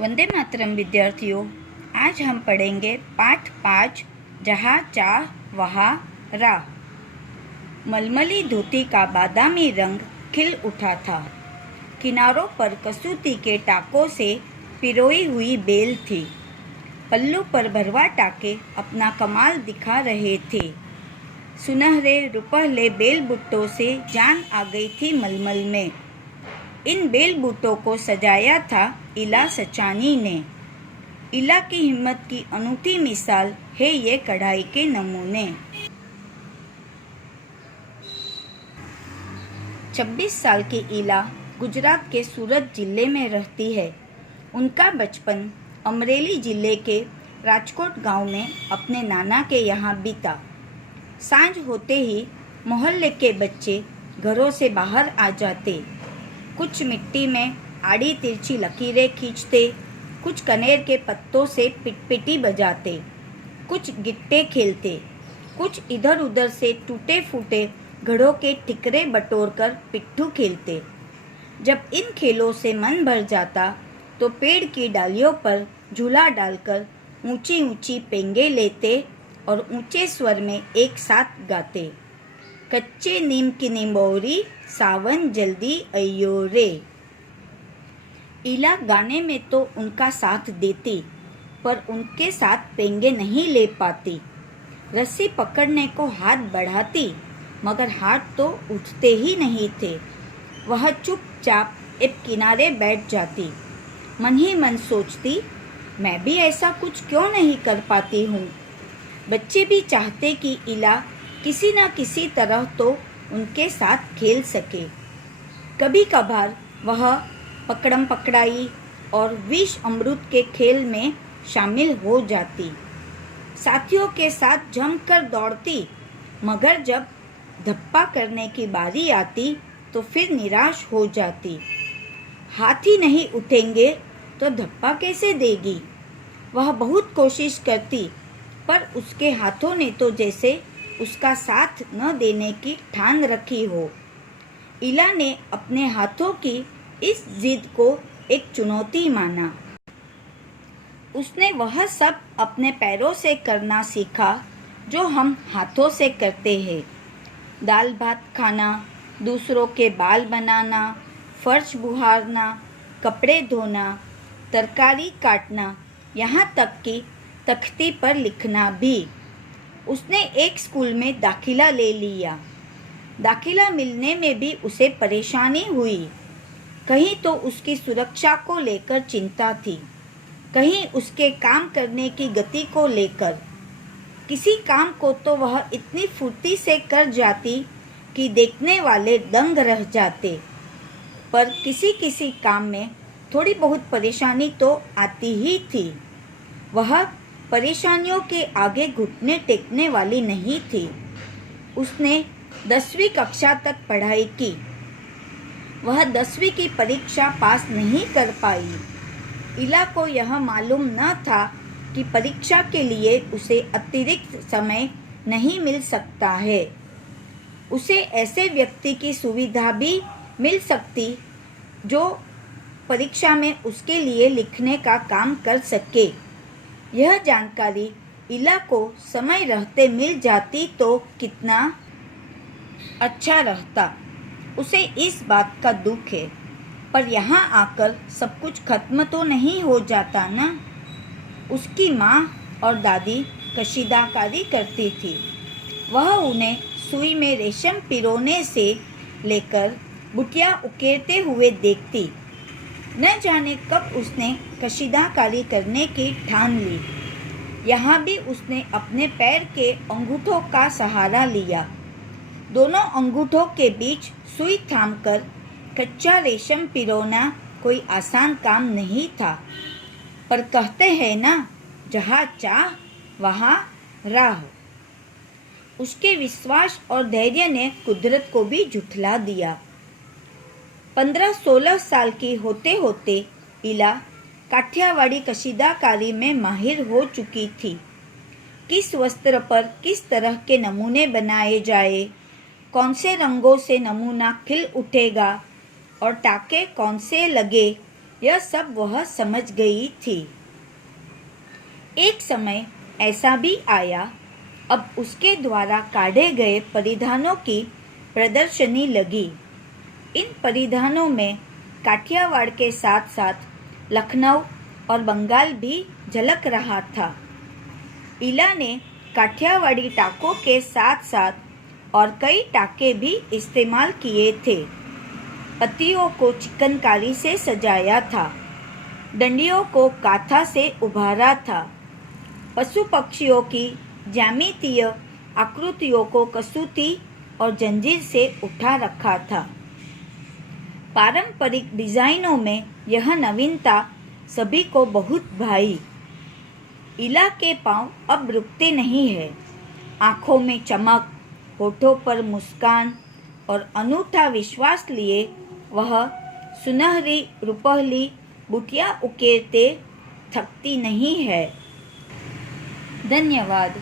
वंदे मातरम विद्यार्थियों, आज हम पढ़ेंगे पाठ 5 जहाँ चाह वहाँ राह। मलमली धोती का बादामी रंग खिल उठा था। किनारों पर कसूती के टाकों से पिरोई हुई बेल थी। पल्लू पर भरवा टाके अपना कमाल दिखा रहे थे। सुनहरे रुपहले बेल बुट्टों से जान आ गई थी मलमल में। इन बेल बूटों को सजाया था इला सचानी ने। इला की हिम्मत की अनूठी मिसाल है ये कढ़ाई के नमूने। 26 साल की इला गुजरात के सूरत जिले में रहती है। उनका बचपन अमरेली जिले के राजकोट गांव में अपने नाना के यहाँ बीता। सांझ होते ही मोहल्ले के बच्चे घरों से बाहर आ जाते। कुछ मिट्टी में आड़ी तिरछी लकीरें खींचते, कुछ कनेर के पत्तों से पिटपिटी बजाते, कुछ गिट्टे खेलते, कुछ इधर उधर से टूटे फूटे घड़ों के ठिकरे बटोरकर पिट्ठू खेलते। जब इन खेलों से मन भर जाता तो पेड़ की डालियों पर झूला डालकर ऊंची ऊंची पेंगे लेते और ऊंचे स्वर में एक साथ गाते, कच्चे नीम की निम्बोरी सावन जल्दी अयो रे। इला गाने में तो उनका साथ देती, पर उनके साथ पेंगे नहीं ले पाती। रस्सी पकड़ने को हाथ बढ़ाती, मगर हाथ तो उठते ही नहीं थे। वह चुपचाप एक किनारे बैठ जाती। मन ही मन सोचती, मैं भी ऐसा कुछ क्यों नहीं कर पाती हूँ। बच्चे भी चाहते कि इला किसी न किसी तरह तो उनके साथ खेल सके। कभी कभार वह पकड़म पकड़ाई और विष अमृत के खेल में शामिल हो जाती। साथियों के साथ जमकर दौड़ती, मगर जब धप्पा करने की बारी आती तो फिर निराश हो जाती। हाथ ही नहीं उठेंगे तो धप्पा कैसे देगी। वह बहुत कोशिश करती, पर उसके हाथों ने तो जैसे उसका साथ न देने की ठान रखी हो। इला ने अपने हाथों की इस जिद को एक चुनौती माना। उसने वह सब अपने पैरों से करना सीखा जो हम हाथों से करते हैं। दाल भात खाना, दूसरों के बाल बनाना, फर्श बुहारना, कपड़े धोना, तरकारी काटना, यहाँ तक कि तख्ती पर लिखना भी। उसने एक स्कूल में दाखिला ले लिया। दाखिला मिलने में भी उसे परेशानी हुई। कहीं तो उसकी सुरक्षा को लेकर चिंता थी, कहीं उसके काम करने की गति को लेकर। किसी काम को तो वह इतनी फुर्ती से कर जाती कि देखने वाले दंग रह जाते, पर किसी किसी काम में थोड़ी बहुत परेशानी तो आती ही थी। वह परेशानियों के आगे घुटने टेकने वाली नहीं थी। उसने 10वीं कक्षा तक पढ़ाई की। वह 10वीं की परीक्षा पास नहीं कर पाई। इला को यह मालूम न था कि परीक्षा के लिए उसे अतिरिक्त समय नहीं मिल सकता है। उसे ऐसे व्यक्ति की सुविधा भी मिल सकती जो परीक्षा में उसके लिए लिखने का काम कर सके। यह जानकारी इला को समय रहते मिल जाती तो कितना अच्छा रहता। उसे इस बात का दुख है, पर यहाँ आकर सब कुछ खत्म तो नहीं हो जाता ना। उसकी माँ और दादी कशीदाकारी करती थी। वह उन्हें सुई में रेशम पिरोने से लेकर बुटियाँ उकेरते हुए देखती। न जाने कब उसने कशीदाकारी करने की ठान ली। यहाँ भी उसने अपने पैर के अंगूठों का सहारा लिया। दोनों अंगूठों के बीच सुई थामकर कच्चा रेशम पिरोना कोई आसान काम नहीं था। पर कहते हैं ना, जहाँ चाह वहाँ राह। उसके विश्वास और धैर्य ने कुदरत को भी झुठला दिया। 15-16 साल की होते होते इला काठियावाड़ी कशीदाकारी में माहिर हो चुकी थी। किस वस्त्र पर किस तरह के नमूने बनाए जाए, कौन से रंगों से नमूना खिल उठेगा और टाके कौन से लगे, यह सब वह समझ गई थी। एक समय ऐसा भी आया, अब उसके द्वारा काढ़े गए परिधानों की प्रदर्शनी लगी। इन परिधानों में काठियावाड़ के साथ साथ लखनऊ और बंगाल भी झलक रहा था। इला ने काठियावाड़ी टाकों के साथ साथ और कई टाके भी इस्तेमाल किए थे। पत्तियों को चिकनकारी से सजाया था, डंडियों को काथा से उभारा था, पशु पक्षियों की ज्यामितीय आकृतियों को कसूती और जंजीर से उठा रखा था। पारंपरिक डिजाइनों में यह नवीनता सभी को बहुत भाई। इला के पांव अब रुकते नहीं है। आंखों में चमक, होठों पर मुस्कान और अनूठा विश्वास लिए वह सुनहरी रुपहली बुटियां उकेरते थकती नहीं है। धन्यवाद।